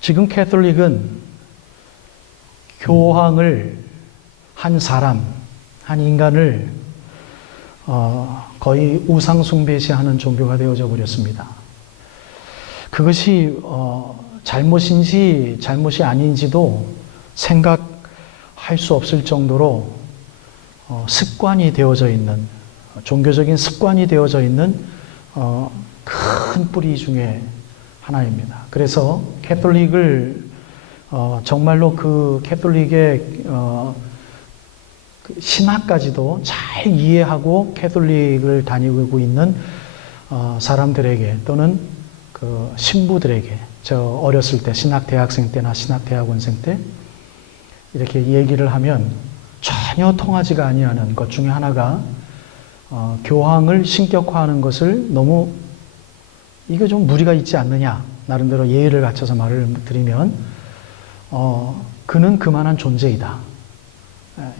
지금 캐톨릭은 교황을 한 사람, 한 인간을 거의 우상 숭배시하는 종교가 되어져 버렸습니다. 그것이 잘못인지 잘못이 아닌지도 생각할 수 없을 정도로 습관이 되어져 있는, 종교적인 습관이 되어져 있는 큰 뿌리 중에 하나입니다. 그래서 캐톨릭을 정말로 그 캐톨릭의 신학까지도 잘 이해하고 캐톨릭을 다니고 있는 사람들에게 또는 그 신부들에게, 저 어렸을 때 신학 대학생 때나 신학 대학원생 때 이렇게 얘기를 하면 전혀 통하지가 아니하는 것 중에 하나가 교황을 신격화하는 것을 너무 이거 좀 무리가 있지 않느냐, 나름대로 예의를 갖춰서 말을 드리면 그는 그만한 존재이다.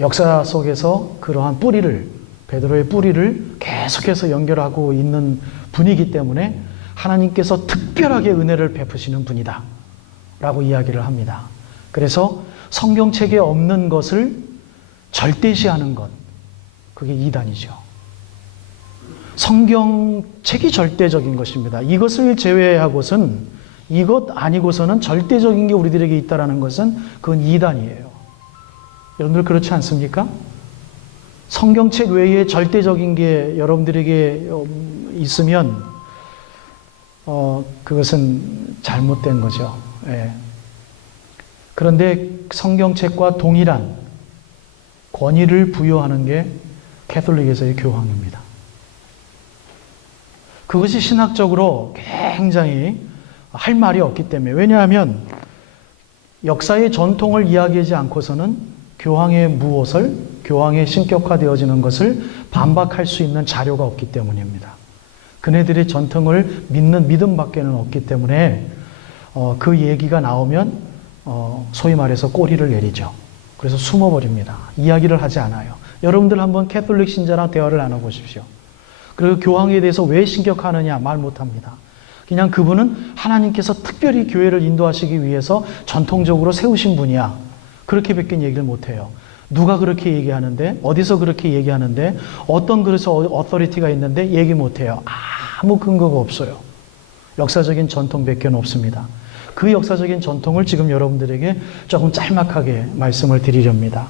역사 속에서 그러한 뿌리를, 베드로의 뿌리를 계속해서 연결하고 있는 분이기 때문에 하나님께서 특별하게 은혜를 베푸시는 분이다 라고 이야기를 합니다. 그래서 성경책에 없는 것을 절대시하는 것, 그게 이단이죠. 성경책이 절대적인 것입니다. 이것을 제외하고선, 이것 아니고서는 절대적인 게 우리들에게 있다는 것은 그건 이단이에요. 여러분들 그렇지 않습니까? 성경책 외에 절대적인 게 여러분들에게 있으면 그것은 잘못된 거죠. 예. 그런데 성경책과 동일한 권위를 부여하는 게 캐톨릭에서의 교황입니다. 그것이 신학적으로 굉장히 할 말이 없기 때문에, 왜냐하면 역사의 전통을 이야기하지 않고서는 교황의 무엇을, 교황의 신격화되어지는 것을 반박할 수 있는 자료가 없기 때문입니다. 그네들의 전통을 믿는 믿음밖에는 없기 때문에 그 얘기가 나오면 소위 말해서 꼬리를 내리죠. 그래서 숨어버립니다. 이야기를 하지 않아요. 여러분들 한번 캐톨릭 신자랑 대화를 나눠보십시오. 그리고 교황에 대해서 왜 신격하느냐 말 못합니다. 그냥 그분은 하나님께서 특별히 교회를 인도하시기 위해서 전통적으로 세우신 분이야. 그렇게밖에 얘기를 못해요. 누가 그렇게 얘기하는데, 어디서 그렇게 얘기하는데, 어떤 그래서 어서리티가 있는데 얘기 못해요. 아무 근거가 없어요. 역사적인 전통밖에 없습니다. 그 역사적인 전통을 지금 여러분들에게 조금 짤막하게 말씀을 드리렵니다.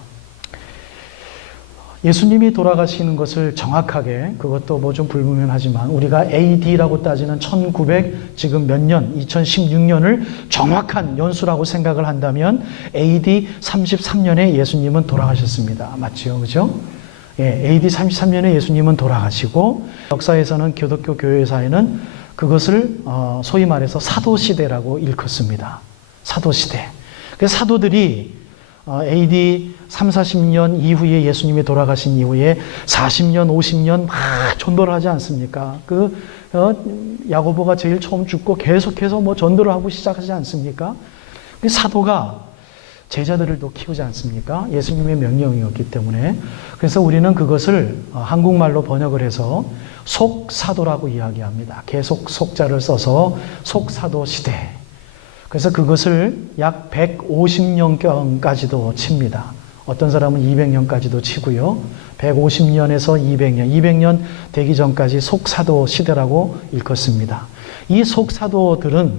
예수님이 돌아가시는 것을 정확하게, 그것도 뭐 좀 불분명하지만 우리가 AD라고 따지는 1900 지금 몇 년, 2016년을 정확한 연수라고 생각을 한다면 AD 33년에 예수님은 돌아가셨습니다. 맞죠? 그죠? 예, AD 33년에 예수님은 돌아가시고, 역사에서는 기독교 교회사에는 그것을 소위 말해서 사도시대라고 일컫습니다. 사도시대. 그래서 사도들이 AD 3, 40년 이후에 예수님이 돌아가신 이후에 40년, 50년 막 전도를 하지 않습니까? 야고보가 제일 처음 죽고 계속해서 뭐 전도를 하고 시작하지 않습니까? 사도가 제자들을 또 키우지 않습니까? 예수님의 명령이었기 때문에. 그래서 우리는 그것을 한국말로 번역을 해서 속사도라고 이야기합니다. 계속 속자를 써서 속사도 시대. 그래서 그것을 약 150년경까지도 칩니다. 어떤 사람은 200년까지도 치고요. 150년에서 200년, 200년 되기 전까지 속사도 시대라고 일컫습니다. 이 속사도들은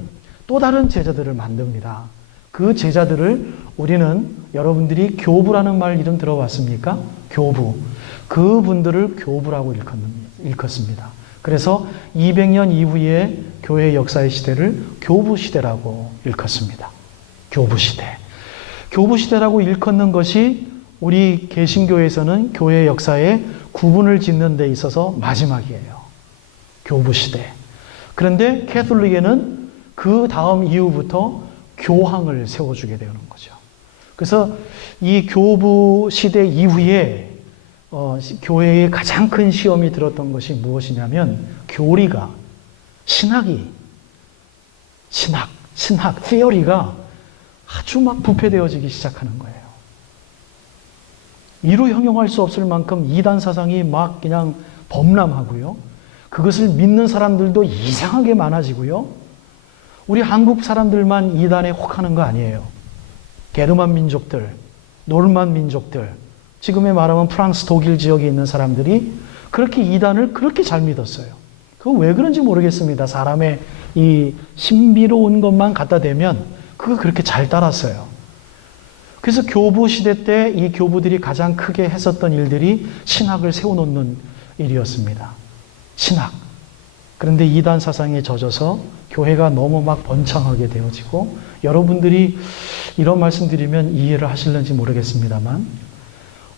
또 다른 제자들을 만듭니다. 그 제자들을 우리는, 여러분들이 교부라는 말 이름 들어봤습니까? 교부. 그분들을 교부라고 일컫습니다. 그래서 200년 이후에 교회 역사의 시대를 교부시대라고 일컫습니다. 교부시대. 교부시대라고 일컫는 것이 우리 개신교에서는 교회 역사에 구분을 짓는 데 있어서 마지막이에요. 교부시대. 그런데 캐톨릭에는 그 다음 이후부터 교황을 세워주게 되는 거죠. 그래서 이 교부시대 이후에 교회의 가장 큰 시험이 들었던 것이 무엇이냐면, 교리가, 신학, 티어리가 아주 막 부패되어지기 시작하는 거예요. 이루 형용할 수 없을 만큼 이단 사상이 막 그냥 범람하고요. 그것을 믿는 사람들도 이상하게 많아지고요. 우리 한국 사람들만 이단에 혹하는 거 아니에요. 게르만 민족들, 노르만 민족들, 지금의 말하면 프랑스, 독일 지역에 있는 사람들이 그렇게 이단을 그렇게 잘 믿었어요. 그건 왜 그런지 모르겠습니다. 사람의 이 신비로운 것만 갖다 대면 그거 그렇게 잘 따랐어요. 그래서 교부 시대 때 이 교부들이 가장 크게 했었던 일들이 신학을 세워놓는 일이었습니다. 신학. 그런데 이단 사상에 젖어서 교회가 너무 막 번창하게 되어지고, 여러분들이 이런 말씀 드리면 이해를 하실는지 모르겠습니다만,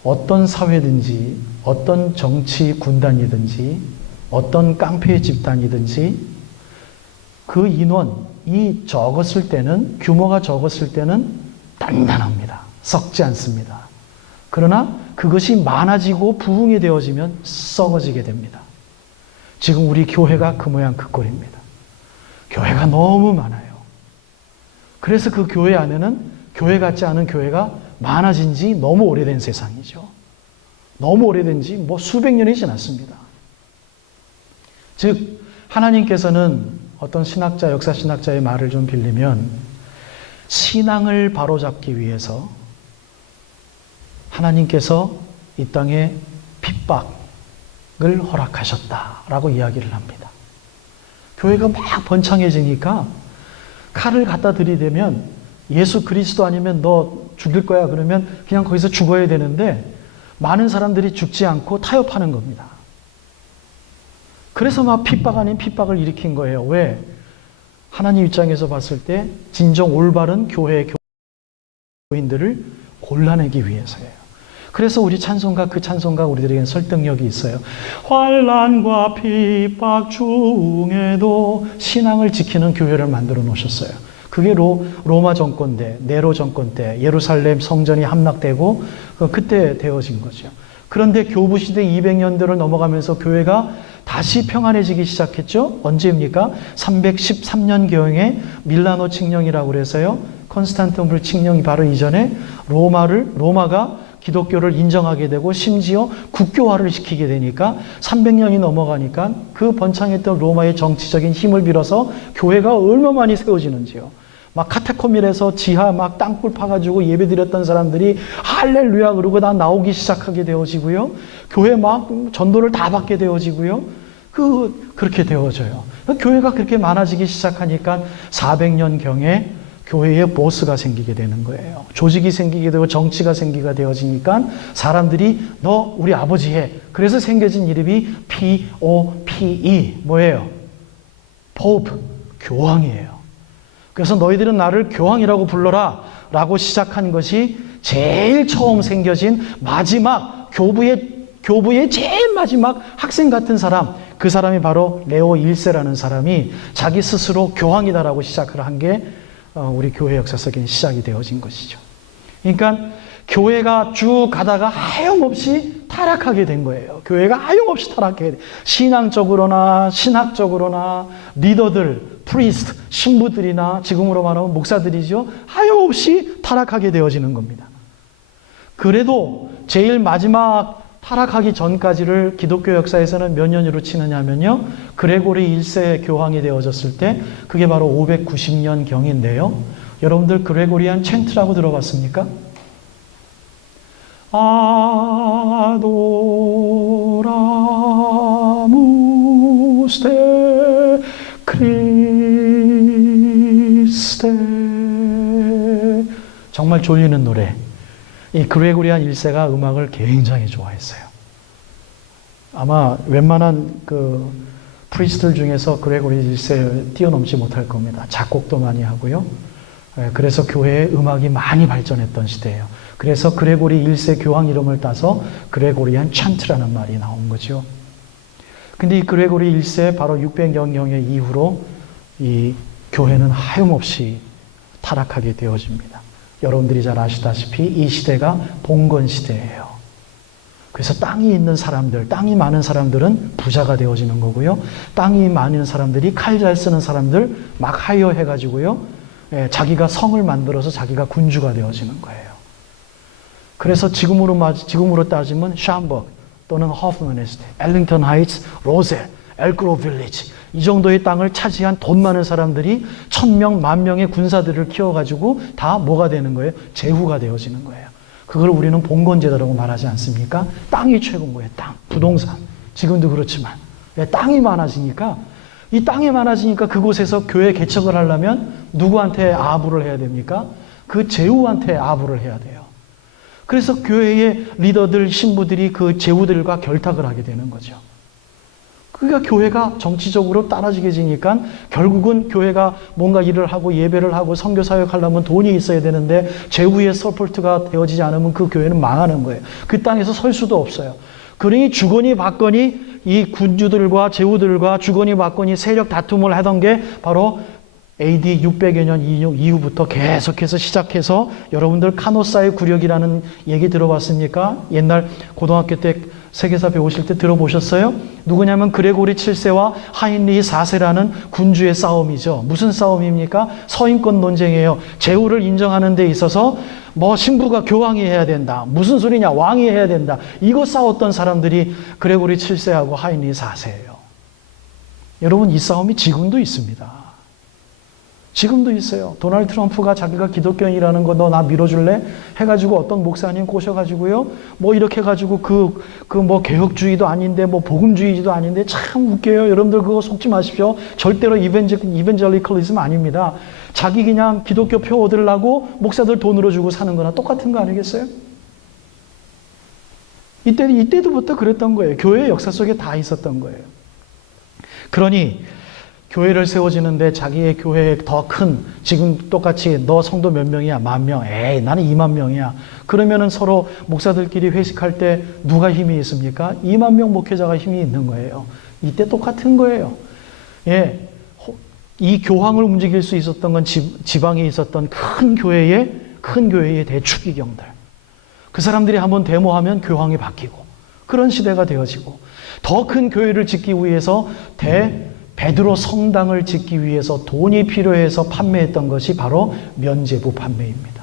어떤 사회든지 어떤 정치 군단이든지 어떤 깡패 집단이든지 그 인원이 적었을 때는, 규모가 적었을 때는 단단합니다. 썩지 않습니다. 그러나 그것이 많아지고 부흥이 되어지면 썩어지게 됩니다. 지금 우리 교회가 그 모양 그 꼴입니다. 교회가 너무 많아요. 그래서 그 교회 안에는 교회 같지 않은 교회가 많아진 지 너무 오래된 세상이죠. 너무 오래된 지 수백 년이 지났습니다. 즉 하나님께서는 어떤 신학자, 역사 신학자의 말을 좀 빌리면 신앙을 바로잡기 위해서 하나님께서 이 땅에 핍박을 허락하셨다라고 이야기를 합니다. 교회가 막 번창해지니까 칼을 갖다 들이대면 예수 그리스도 아니면 너 죽일 거야 그러면 그냥 거기서 죽어야 되는데 많은 사람들이 죽지 않고 타협하는 겁니다. 그래서 막 핍박 아닌 핍박을 일으킨 거예요. 왜? 하나님 입장에서 봤을 때 진정 올바른 교인들을 골라내기 위해서예요. 그래서 우리 찬송가, 그 찬송가 우리들에게는 설득력이 있어요. 환난과 핍박 중에도 신앙을 지키는 교회를 만들어 놓으셨어요. 그게 로마 정권 때, 네로 정권 때 예루살렘 성전이 함락되고 그때 되어진 거죠. 그런데 교부 시대 200년대를 넘어가면서 교회가 다시 평안해지기 시작했죠. 언제입니까? 313년경에 밀라노 칙령이라고 그래서요. 콘스탄티노플 칙령이 바로 이전에 로마가 기독교를 인정하게 되고 심지어 국교화를 시키게 되니까 300년이 넘어가니까 그 번창했던 로마의 정치적인 힘을 빌어서 교회가 얼마나 많이 세워지는지요. 막 카타콤빌에서 지하 막 땅굴 파가지고 예배 드렸던 사람들이 할렐루야 그러고 다 나오기 시작하게 되어지고요. 교회 막 전도를 다 받게 되어지고요. 그렇게 되어져요. 교회가 그렇게 많아지기 시작하니까 400년경에 교회에 보스가 생기게 되는 거예요. 조직이 생기게 되고 정치가 생기게 되어지니까 사람들이 너 우리 아버지 해. 그래서 생겨진 이름이 POPE 뭐예요? 포프, 교황이에요. 그래서 너희들은 나를 교황이라고 불러라 라고 시작한 것이 제일 처음 생겨진 마지막 교부의 제일 마지막 학생 같은 사람, 그 사람이 바로 레오 1세라는 사람이 자기 스스로 교황이다라고 시작을 한 게 우리 교회 역사 속에 시작이 되어진 것이죠. 그러니까 교회가 쭉 가다가 하염없이 타락하게 된 거예요. 교회가 하염없이 타락하게 돼. 신앙적으로나 신학적으로나 리더들, 프리스트, 신부들이나 지금으로 말하면 목사들이죠. 하염없이 타락하게 되어지는 겁니다. 그래도 제일 마지막 타락하기 전까지를 기독교 역사에서는 몇 년으로 치느냐면요. 그레고리 1세 교황이 되어졌을 때 그게 바로 590년 경인데요. 여러분들 그레고리안 챈트라고 들어봤습니까? 아도라무스 테 크리스테. 정말 졸리는 노래. 이 그레고리안 1세가 음악을 굉장히 좋아했어요. 아마 웬만한 프리스트들 중에서 그레고리 1세 뛰어넘지 못할 겁니다. 작곡도 많이 하고요. 그래서 교회의 음악이 많이 발전했던 시대예요. 그래서 그레고리 1세 교황 이름을 따서 그레고리안 찬트라는 말이 나온 거죠. 근데 이 그레고리 1세 바로 600년경의 이후로 이 교회는 하염없이 타락하게 되어집니다. 여러분들이 잘 아시다시피 이 시대가 봉건 시대예요. 그래서 땅이 있는 사람들, 땅이 많은 사람들은 부자가 되어지는 거고요. 땅이 많은 사람들이 칼 잘 쓰는 사람들 막 하이어해가지고요. 자기가 성을 만들어서 자기가 군주가 되어지는 거예요. 그래서 지금으로 따지면 샴버그 또는 허프먼 에스테이트, 엘링턴 하이츠, 로셀, 엘그로브 빌리지 이 정도의 땅을 차지한 돈 많은 사람들이 1000명, 10,000명의 군사들을 키워가지고 다 뭐가 되는 거예요? 제후가 되어지는 거예요. 그걸 우리는 봉건제도라고 말하지 않습니까? 땅이 최고인 거예요. 땅, 부동산. 지금도 그렇지만 땅이 많아지니까, 이 땅이 많아지니까 그곳에서 교회 개척을 하려면 누구한테 아부를 해야 됩니까? 그 제후한테 아부를 해야 돼요. 그래서 교회의 리더들, 신부들이 그 제후들과 결탁을 하게 되는 거죠. 그러니까 교회가 정치적으로 따라지게 지니까 결국은 교회가 뭔가 일을 하고 예배를 하고 선교 사역하려면 돈이 있어야 되는데 제후의 서포트가 되어지지 않으면 그 교회는 망하는 거예요. 그 땅에서 설 수도 없어요. 그러니 주거니 받거니 이 군주들과 제후들과 주거니 받거니 세력 다툼을 하던 게 바로 AD 600여 년 이후부터 계속해서 시작해서, 여러분들 카노사의 구력이라는 얘기 들어봤습니까? 옛날 고등학교 때 세계사 배우실 때 들어보셨어요? 누구냐면 그레고리 7세와 하인리 4세라는 군주의 싸움이죠. 무슨 싸움입니까? 서인권 논쟁이에요. 제후를 인정하는 데 있어서 뭐 신부가 교황이 해야 된다. 무슨 소리냐? 왕이 해야 된다. 이거 싸웠던 사람들이 그레고리 7세하고 하인리 4세예요. 여러분, 이 싸움이 지금도 있습니다. 지금도 있어요. 도널드 트럼프가 자기가 기독교인이라는 거 너 나 밀어줄래? 해가지고 어떤 목사님 꼬셔가지고요. 뭐 이렇게 해가지고 뭐 개혁주의도 아닌데 뭐 복음주의도 아닌데 참 웃겨요. 여러분들 그거 속지 마십시오. 절대로 이벤젤리컬리즘 아닙니다. 자기 그냥 기독교 표 얻으려고 목사들 돈으로 주고 사는 거나 똑같은 거 아니겠어요? 이때부터 그랬던 거예요. 교회의 역사 속에 다 있었던 거예요. 그러니 교회를 세워지는데 자기의 교회에 더 큰, 지금 똑같이 너 성도 몇 명이야? 10,000명. 에이, 나는 20,000명이야. 그러면은 서로 목사들끼리 회식할 때 누가 힘이 있습니까? 20,000명 목회자가 힘이 있는 거예요. 이때 똑같은 거예요. 예. 이 교황을 움직일 수 있었던 건 지방에 있었던 큰 교회의 대추기경들. 그 사람들이 한번 데모하면 교황이 바뀌고, 그런 시대가 되어지고, 더 큰 교회를 짓기 위해서 베드로 성당을 짓기 위해서 돈이 필요해서 판매했던 것이 바로 면죄부 판매입니다.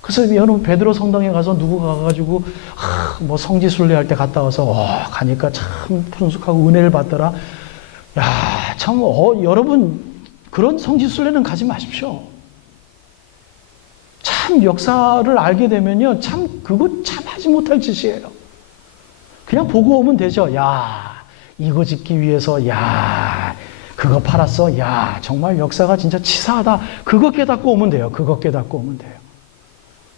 그래서 여러분, 베드로 성당에 가서 누구가 가가지고 뭐 성지순례할 때 갔다 와서 가니까 참 푼숙하고 은혜를 받더라. 야, 참 여러분, 그런 성지순례는 가지 마십시오. 참 역사를 알게 되면요, 참 그거 참 하지 못할 짓이에요. 그냥 보고 오면 되죠. 야, 이거 짓기 위해서, 야, 그거 팔았어? 야, 정말 역사가 진짜 치사하다. 그거 깨닫고 오면 돼요. 그거 깨닫고 오면 돼요.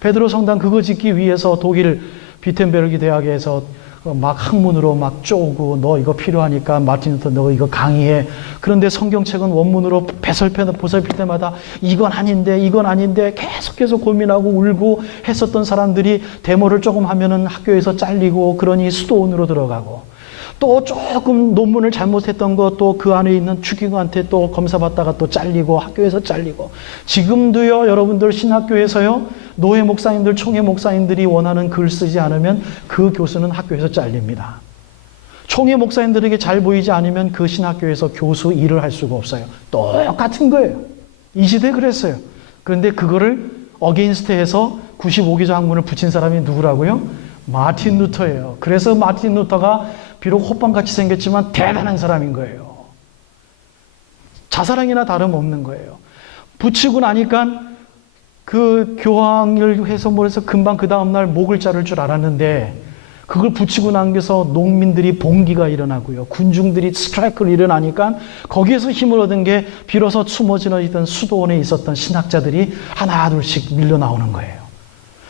베드로 성당 그거 짓기 위해서 독일 비텐베르기 대학에서 막 학문으로 막 쪼고, 너 이거 필요하니까 마틴 루터 너 이거 강의해. 그런데 성경책은 원문으로 보살필 때마다 이건 아닌데 계속 고민하고 울고 했었던 사람들이 데모를 조금 하면은 학교에서 잘리고, 그러니 수도원으로 들어가고, 또 조금 논문을 잘못했던 거 또 그 안에 있는 추기관한테 또 검사받다가 또 잘리고, 학교에서 잘리고. 지금도요, 여러분들 신학교에서요, 노예 목사님들, 총회 목사님들이 원하는 글 쓰지 않으면 그 교수는 학교에서 잘립니다. 총회 목사님들에게 잘 보이지 않으면 그 신학교에서 교수 일을 할 수가 없어요. 똑같은 거예요. 이 시대에 그랬어요. 그런데 그거를 어게인스트해서 95기조 학문을 붙인 사람이 누구라고요? 마틴 루터예요. 그래서 마틴 루터가 비록 호빵같이 생겼지만 대단한 사람인 거예요. 자사랑이나 다름없는 거예요. 붙이고 나니까 그 교황을 해서 뭐해서 금방 그 다음날 목을 자를 줄 알았는데, 그걸 붙이고 남겨서 농민들이 봉기가 일어나고요. 군중들이 스트라이크를 일어나니까 거기에서 힘을 얻은 게 비로소 숨어져 있던 수도원에 있었던 신학자들이 하나 둘씩 밀려 나오는 거예요.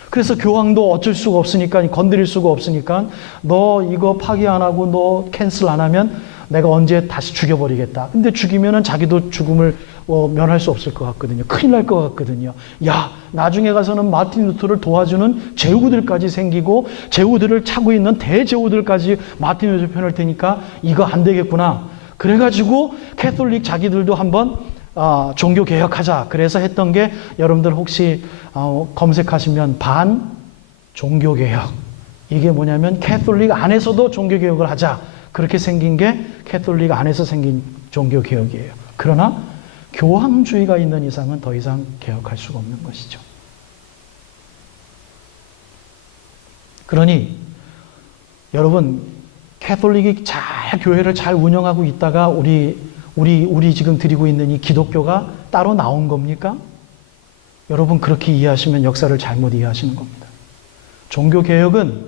그래서 교황도 어쩔 수가 없으니까, 건드릴 수가 없으니까, 너 이거 파기 안 하고 너 캔슬 안 하면 내가 언제 다시 죽여버리겠다. 근데 죽이면은 자기도 죽음을 면할 수 없을 것 같거든요. 큰일 날 것 같거든요. 야, 나중에 가서는 마틴 루터를 도와주는 제후들까지 생기고, 제후들을 차고 있는 대제후들까지 마틴 루터 편을 테니까 이거 안 되겠구나. 그래가지고 캐톨릭 자기들도 한번 종교 개혁하자. 그래서 했던 게, 여러분들 혹시 검색하시면 반 종교 개혁. 이게 뭐냐면 캐톨릭 안에서도 종교 개혁을 하자. 그렇게 생긴 게 캐톨릭 안에서 생긴 종교 개혁이에요. 그러나 교황주의가 있는 이상은 더 이상 개혁할 수가 없는 것이죠. 그러니 여러분, 캐톨릭이 교회를 잘 운영하고 있다가 우리 지금 드리고 있는 이 기독교가 따로 나온 겁니까? 여러분 그렇게 이해하시면 역사를 잘못 이해하시는 겁니다. 종교개혁은,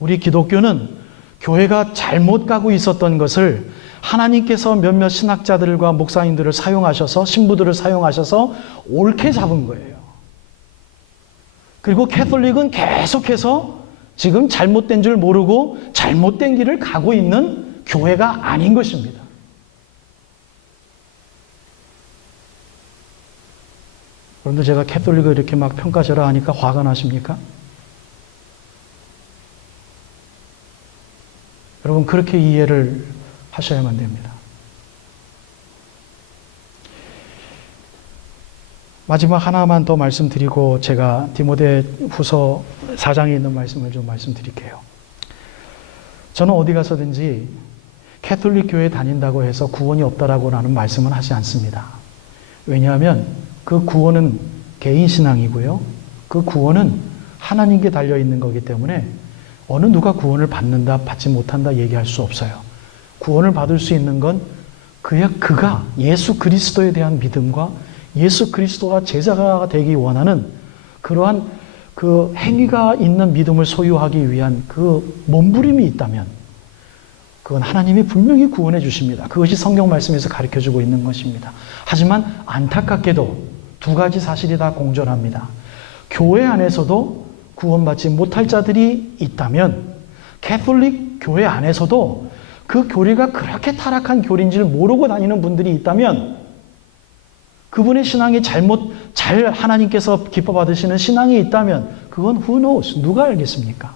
우리 기독교는 교회가 잘못 가고 있었던 것을 하나님께서 몇몇 신학자들과 목사님들을 사용하셔서, 신부들을 사용하셔서 옳게 잡은 거예요. 그리고 캐톨릭은 계속해서 지금 잘못된 줄 모르고 잘못된 길을 가고 있는 교회가 아닌 것입니다. 그런데 제가 캐톨릭을 이렇게 막 평가절하 하니까 화가 나십니까? 여러분 그렇게 이해를 하셔야만 됩니다. 마지막 하나만 더 말씀드리고 제가 디모데후서 4장에 있는 말씀을 좀 말씀드릴게요. 저는 어디 가서든지 캐톨릭 교회 다닌다고 해서 구원이 없다라고 하는 말씀은 하지 않습니다. 왜냐하면 그 구원은 개인 신앙이고요. 그 구원은 하나님께 달려있는 거기 때문에 어느 누가 구원을 받는다, 받지 못한다 얘기할 수 없어요. 구원을 받을 수 있는 건 그가 예수 그리스도에 대한 믿음과 예수 그리스도가 제자가 되기 원하는 그러한 그 행위가 있는 믿음을 소유하기 위한 그 몸부림이 있다면 그건 하나님이 분명히 구원해 주십니다. 그것이 성경 말씀에서 가르쳐주고 있는 것입니다. 하지만 안타깝게도 두 가지 사실이 다 공존합니다. 교회 안에서도 구원받지 못할 자들이 있다면 캐톨릭 교회 안에서도 그 교리가 그렇게 타락한 교리인지를 모르고 다니는 분들이 있다면 그분의 신앙이 잘 하나님께서 기뻐 받으시는 신앙이 있다면 그건 who knows? 누가 알겠습니까?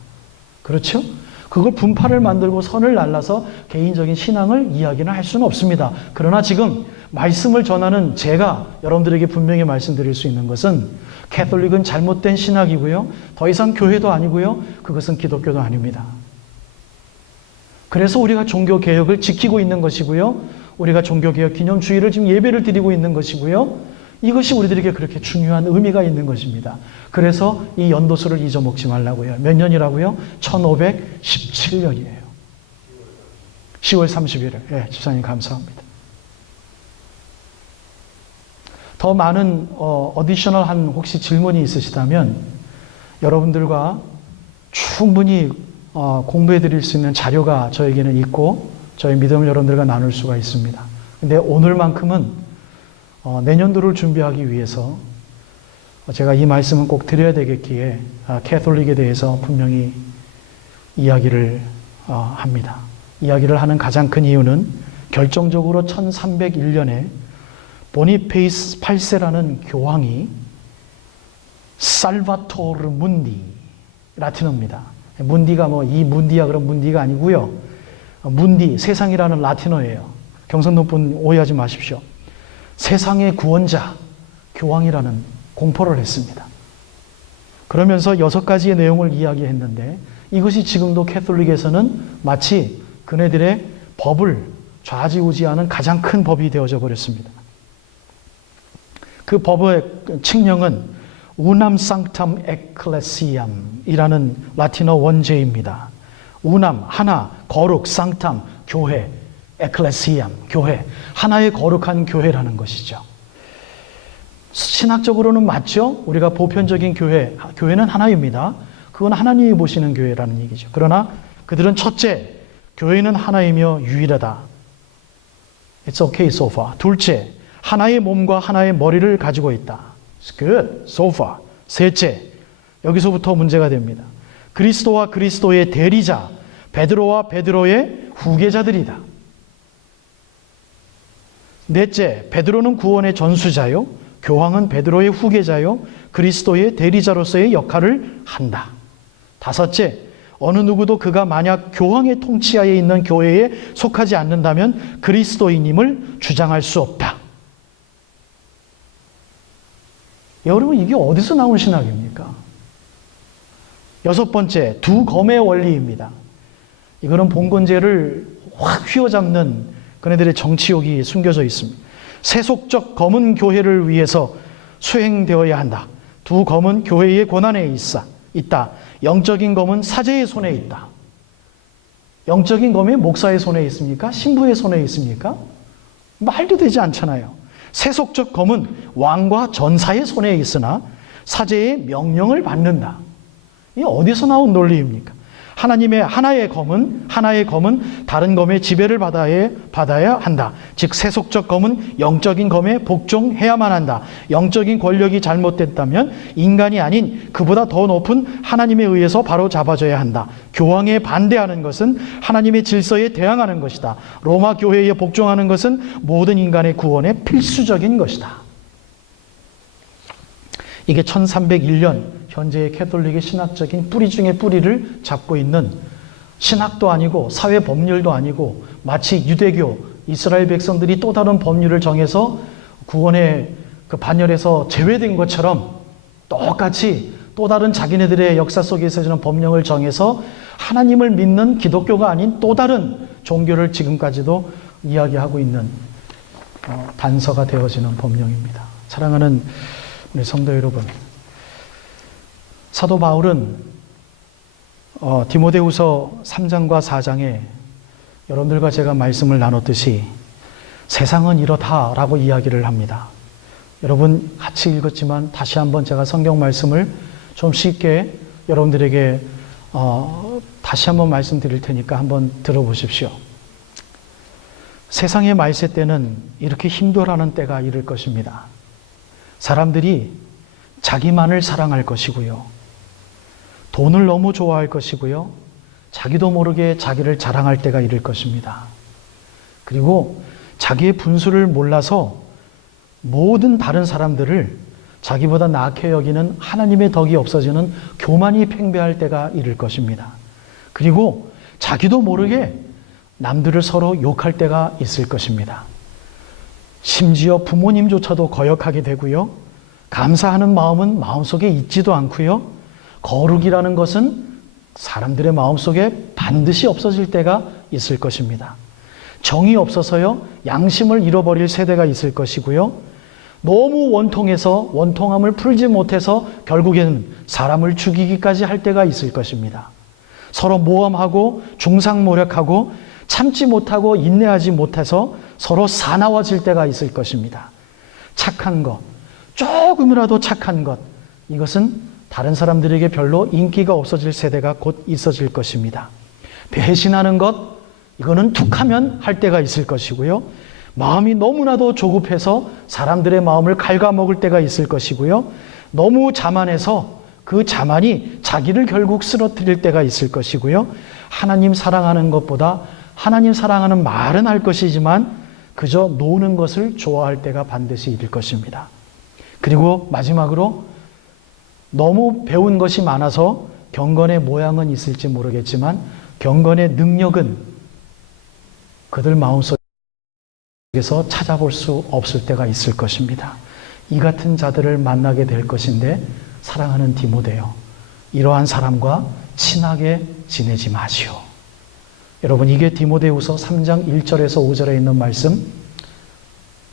그렇죠? 그걸 분파를 만들고 선을 날라서 개인적인 신앙을 이야기는 할 수는 없습니다. 그러나 지금 말씀을 전하는 제가 여러분들에게 분명히 말씀드릴 수 있는 것은 캐톨릭은 잘못된 신학이고요. 더 이상 교회도 아니고요. 그것은 기독교도 아닙니다. 그래서 우리가 종교개혁을 지키고 있는 것이고요. 우리가 종교개혁 기념주일을 지금 예배를 드리고 있는 것이고요. 이것이 우리들에게 그렇게 중요한 의미가 있는 것입니다. 그래서 이 연도수를 잊어먹지 말라고요. 몇 년이라고요? 1517년이에요. 10월 31일. 예, 집사님 감사합니다. 더 많은 어디셔널한 혹시 질문이 있으시다면 여러분들과 충분히 공부해 드릴 수 있는 자료가 저에게는 있고 저희 믿음을 여러분들과 나눌 수가 있습니다. 근데 오늘만큼은 내년도를 준비하기 위해서 제가 이 말씀은 꼭 드려야 되겠기에 캐톨릭에 대해서 분명히 이야기를 합니다. 이야기를 하는 가장 큰 이유는 결정적으로 1301년에 보니페이스 8세라는 교황이 살바토르 문디, 라틴어입니다. 문디가 이 문디야 그런 문디가 아니고요. 문디, 세상이라는 라틴어예요. 경상도분 오해하지 마십시오. 세상의 구원자, 교황이라는 공포를 했습니다. 그러면서 6가지의 내용을 이야기했는데 이것이 지금도 캐톨릭에서는 마치 그네들의 법을 좌지우지하는 가장 큰 법이 되어져 버렸습니다. 그 법의 칙령은 운am sanctam ecclesiam 이라는 라틴어 원제입니다. 운am, 하나, 거룩, sanctam, 교회, ecclesiam, 교회, 하나의 거룩한 교회라는 것이죠. 신학적으로는 맞죠? 우리가 보편적인 교회는 하나입니다. 그건 하나님이 보시는 교회라는 얘기죠. 그러나 그들은 첫째, 교회는 하나이며 유일하다. It's okay so far. 둘째, 하나의 몸과 하나의 머리를 가지고 있다. It's good so far. 셋째, 여기서부터 문제가 됩니다. 그리스도와 그리스도의 대리자, 베드로와 베드로의 후계자들이다. 넷째, 베드로는 구원의 전수자요, 교황은 베드로의 후계자요, 그리스도의 대리자로서의 역할을 한다. 다섯째, 어느 누구도 그가 만약 교황의 통치하에 있는 교회에 속하지 않는다면 그리스도인임을 주장할 수 없다. 여러분 이게 어디서 나온 신학입니까? 여섯 번째, 두 검의 원리입니다. 이거는 봉건제를 확 휘어잡는 그네들의 정치욕이 숨겨져 있습니다. 세속적 검은 교회를 위해서 수행되어야 한다. 두 검은 교회의 권한에 있다. 영적인 검은 사제의 손에 있다. 영적인 검이 목사의 손에 있습니까? 신부의 손에 있습니까? 말도 되지 않잖아요. 세속적 검은 왕과 전사의 손에 있으나 사제의 명령을 받는다. 이게 어디서 나온 논리입니까? 하나님의 하나의 검은 다른 검의 지배를 받아야 한다. 즉 세속적 검은 영적인 검에 복종해야만 한다. 영적인 권력이 잘못됐다면 인간이 아닌 그보다 더 높은 하나님에 의해서 바로 잡아줘야 한다. 교황에 반대하는 것은 하나님의 질서에 대항하는 것이다. 로마 교회에 복종하는 것은 모든 인간의 구원에 필수적인 것이다. 이게 1301년 현재의 캐톨릭의 신학적인 뿌리 중에 뿌리를 잡고 있는, 신학도 아니고 사회 법률도 아니고 마치 유대교 이스라엘 백성들이 또 다른 법률을 정해서 구원의 그 반열에서 제외된 것처럼 똑같이 또 다른 자기네들의 역사 속에 있어지는 법령을 정해서 하나님을 믿는 기독교가 아닌 또 다른 종교를 지금까지도 이야기하고 있는 단서가 되어지는 법령입니다. 사랑하는 우리 성도 여러분, 사도 바울은 디모데후서 3장과 4장에 여러분들과 제가 말씀을 나눴듯이 세상은 이렇다라고 이야기를 합니다. 여러분 같이 읽었지만 다시 한번 제가 성경 말씀을 좀 쉽게 여러분들에게 다시 한번 말씀드릴 테니까 한번 들어보십시오. 세상의 말세 때는 이렇게 힘들어하는 때가 이를 것입니다. 사람들이 자기만을 사랑할 것이고요. 돈을 너무 좋아할 것이고요. 자기도 모르게 자기를 자랑할 때가 이를 것입니다. 그리고 자기의 분수를 몰라서 모든 다른 사람들을 자기보다 나게 여기는 하나님의 덕이 없어지는 교만이 팽배할 때가 이를 것입니다. 그리고 자기도 모르게 남들을 서로 욕할 때가 있을 것입니다. 심지어 부모님조차도 거역하게 되고요. 감사하는 마음은 마음속에 있지도 않고요. 거룩이라는 것은 사람들의 마음속에 반드시 없어질 때가 있을 것입니다. 정이 없어서요, 양심을 잃어버릴 세대가 있을 것이고요. 너무 원통해서 원통함을 풀지 못해서 결국에는 사람을 죽이기까지 할 때가 있을 것입니다. 서로 모함하고 중상모략하고 참지 못하고 인내하지 못해서 서로 사나워질 때가 있을 것입니다. 착한 것, 조금이라도 착한 것, 이것은 다른 사람들에게 별로 인기가 없어질 세대가 곧 있어질 것입니다. 배신하는 것, 이거는 툭하면 할 때가 있을 것이고요. 마음이 너무나도 조급해서 사람들의 마음을 갉아먹을 때가 있을 것이고요. 너무 자만해서 그 자만이 자기를 결국 쓰러뜨릴 때가 있을 것이고요. 하나님 사랑하는 것보다 하나님 사랑하는 말은 할 것이지만 그저 노는 것을 좋아할 때가 반드시 이를 것입니다. 그리고 마지막으로 너무 배운 것이 많아서 경건의 모양은 있을지 모르겠지만 경건의 능력은 그들 마음속에서 찾아볼 수 없을 때가 있을 것입니다. 이 같은 자들을 만나게 될 것인데 사랑하는 디모데요, 이러한 사람과 친하게 지내지 마시오. 여러분, 이게 디모데후서 3장 1절에서 5절에 있는 말씀,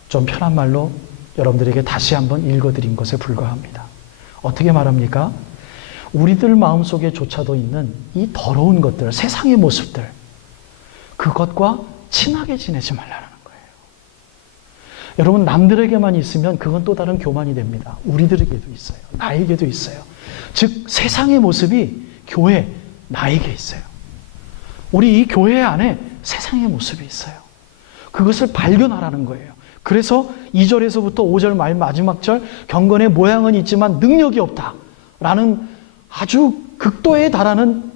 좀 편한 말로 여러분들에게 다시 한번 읽어드린 것에 불과합니다. 어떻게 말합니까? 우리들 마음속에 조차도 있는 이 더러운 것들, 세상의 모습들, 그것과 친하게 지내지 말라는 거예요. 여러분, 남들에게만 있으면 그건 또 다른 교만이 됩니다. 우리들에게도 있어요. 나에게도 있어요. 즉 세상의 모습이 교회, 나에게 있어요. 우리 이 교회 안에 세상의 모습이 있어요. 그것을 발견하라는 거예요. 그래서 2절에서부터 5절 마지막 절, 경건의 모양은 있지만 능력이 없다라는 아주 극도에 달하는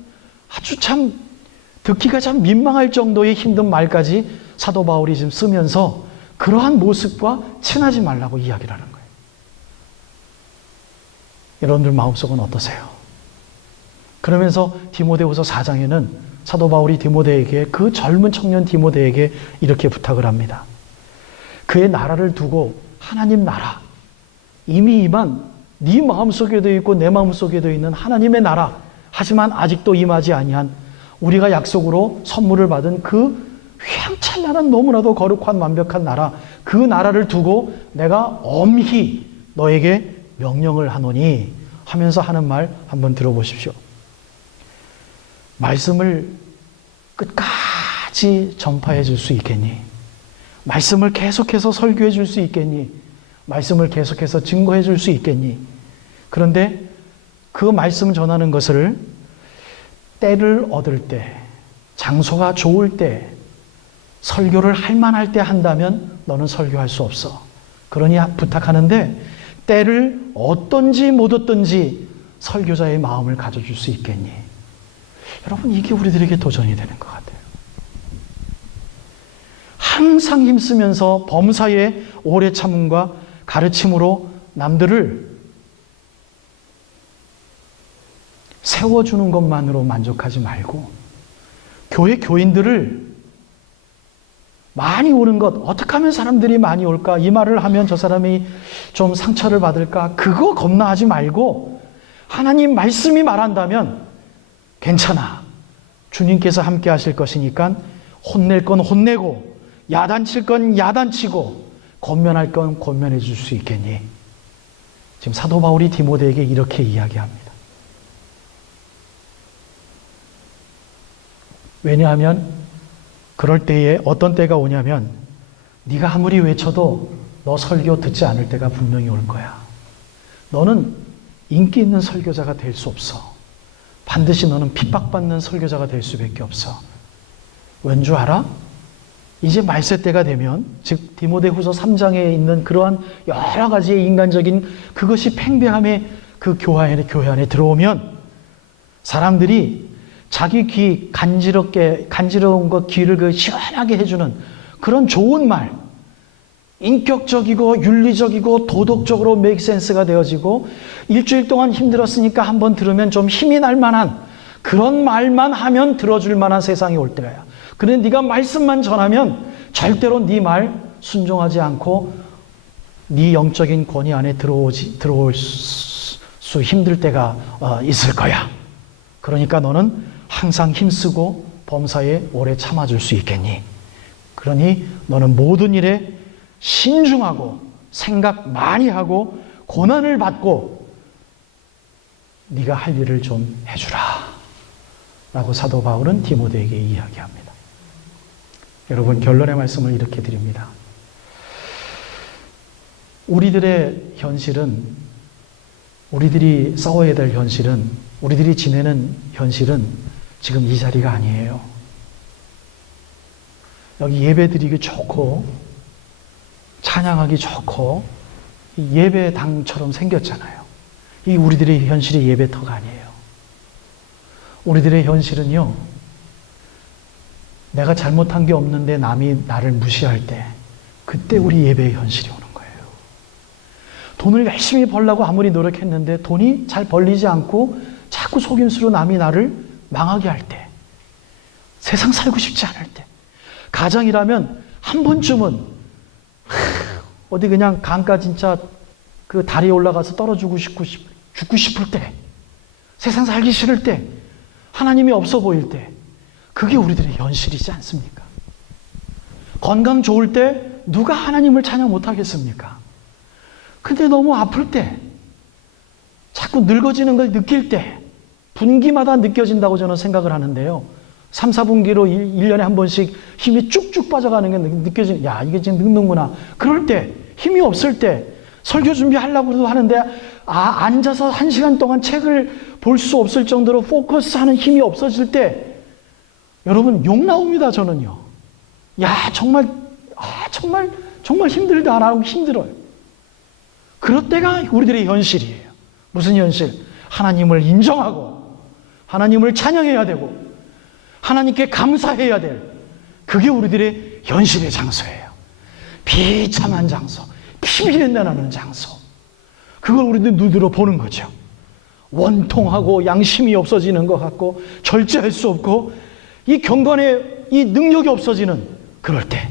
아주 참 듣기가 참 민망할 정도의 힘든 말까지 사도 바울이 지금 쓰면서 그러한 모습과 친하지 말라고 이야기를 하는 거예요. 여러분들 마음속은 어떠세요? 그러면서 디모데후서 4장에는 사도 바울이 디모데에게, 그 젊은 청년 디모데에게 이렇게 부탁을 합니다. 그의 나라를 두고 하나님 나라, 이미 임한 네 마음속에도 있고 내 마음속에도 있는 하나님의 나라, 하지만 아직도 임하지 아니한 우리가 약속으로 선물을 받은 그 휘황찬란한 너무나도 거룩한 완벽한 나라, 그 나라를 두고 내가 엄히 너에게 명령을 하노니 하면서 하는 말 한번 들어보십시오. 말씀을 끝까지 전파해 줄 수 있겠니? 말씀을 계속해서 설교해 줄 수 있겠니? 말씀을 계속해서 증거해 줄 수 있겠니? 그런데 그 말씀 전하는 것을 때를 얻을 때, 장소가 좋을 때, 설교를 할 만할 때 한다면 너는 설교할 수 없어. 그러니 부탁하는데 때를 얻든지 못 얻든지 설교자의 마음을 가져줄 수 있겠니? 여러분, 이게 우리들에게 도전이 되는 것 같아요. 항상 힘쓰면서 범사의 오래 참음과 가르침으로 남들을 세워주는 것만으로 만족하지 말고 교회 교인들을 많이 오는 것, 어떻게 하면 사람들이 많이 올까? 이 말을 하면 저 사람이 좀 상처를 받을까? 그거 겁나하지 말고 하나님 말씀이 말한다면 괜찮아. 주님께서 함께 하실 것이니까 혼낼 건 혼내고 야단칠 건 야단치고 권면할 건 권면해 줄 수 있겠니? 지금 사도 바울이 디모데에게 이렇게 이야기합니다. 왜냐하면 그럴 때에 어떤 때가 오냐면 네가 아무리 외쳐도 너 설교 듣지 않을 때가 분명히 올 거야. 너는 인기 있는 설교자가 될 수 없어. 반드시 너는 핍박받는 설교자가 될 수밖에 없어. 왠 줄 알아? 이제 말세 때가 되면, 즉 디모데후서 3장에 있는 그러한 여러 가지의 인간적인 그것이 팽배함의 그 교회 안에 들어오면 사람들이 자기 귀 간지러운 것 귀를 그 시원하게 해주는 그런 좋은 말, 인격적이고 윤리적이고 도덕적으로 메이크 센스가 되어지고 일주일 동안 힘들었으니까 한번 들으면 좀 힘이 날 만한 그런 말만 하면 들어줄 만한 세상이 올 때야. 그런데 네가 말씀만 전하면 절대로 네 말 순종하지 않고 네 영적인 권위 안에 들어올 수 힘들 때가 있을 거야. 그러니까 너는 항상 힘쓰고 범사에 오래 참아줄 수 있겠니? 그러니 너는 모든 일에 신중하고 생각 많이 하고 고난을 받고 네가 할 일을 좀 해주라 라고 사도 바울은 디모데에게 이야기합니다. 여러분, 결론의 말씀을 이렇게 드립니다. 우리들의 현실은, 우리들이 싸워야 될 현실은, 우리들이 지내는 현실은 지금 이 자리가 아니에요. 여기 예배드리기 좋고 찬양하기 좋고 예배당처럼 생겼잖아요. 이 우리들의 현실이 예배터가 아니에요. 우리들의 현실은요, 내가 잘못한 게 없는데 남이 나를 무시할 때, 그때 우리 예배의 현실이 오는 거예요. 돈을 열심히 벌려고 아무리 노력했는데 돈이 잘 벌리지 않고 자꾸 속임수로 남이 나를 망하게 할 때, 세상 살고 싶지 않을 때, 가정이라면 한 번쯤은 어디 그냥 강가 진짜 그 다리에 올라가서 떨어지고 싶고 죽고 싶을 때, 세상 살기 싫을 때, 하나님이 없어 보일 때, 그게 우리들의 현실이지 않습니까? 건강 좋을 때 누가 하나님을 찬양 못하겠습니까? 근데 너무 아플 때, 자꾸 늙어지는 걸 느낄 때, 분기마다 느껴진다고 저는 생각을 하는데요. 3, 4분기로 1년에 한 번씩 힘이 쭉쭉 빠져가는 게 느껴지는, 야, 이게 지금 늙는구나. 그럴 때, 힘이 없을 때, 설교 준비하려고도 하는데, 앉아서 1시간 동안 책을 볼 수 없을 정도로 포커스하는 힘이 없어질 때, 여러분, 욕 나옵니다, 저는요. 야, 정말 힘들다. 나하고 힘들어요. 그럴 때가 우리들의 현실이에요. 무슨 현실? 하나님을 인정하고, 하나님을 찬양해야 되고, 하나님께 감사해야 될, 그게 우리들의 현실의 장소예요. 비참한 장소, 피비린내 나는 장소. 그걸 우리들 눈으로 보는 거죠. 원통하고 양심이 없어지는 것 같고, 절제할 수 없고, 이 경건의 이 능력이 없어지는 그럴 때,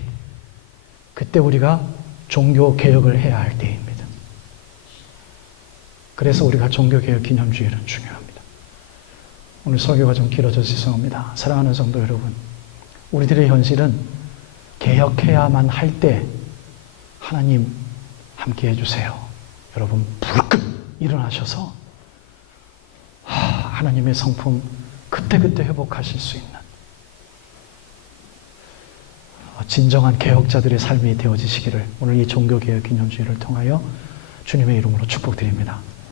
그때 우리가 종교 개혁을 해야 할 때입니다. 그래서 우리가 종교 개혁 기념주일은 중요합니다. 오늘 설교가 좀 길어져서 죄송합니다. 사랑하는 성도 여러분, 우리들의 현실은 개혁해야만 할 때 하나님 함께 해주세요. 여러분, 불끈 일어나셔서 하나님의 성품 그때그때 회복하실 수 있는, 진정한 개혁자들의 삶이 되어지시기를 오늘 이 종교개혁 기념주의를 통하여 주님의 이름으로 축복드립니다.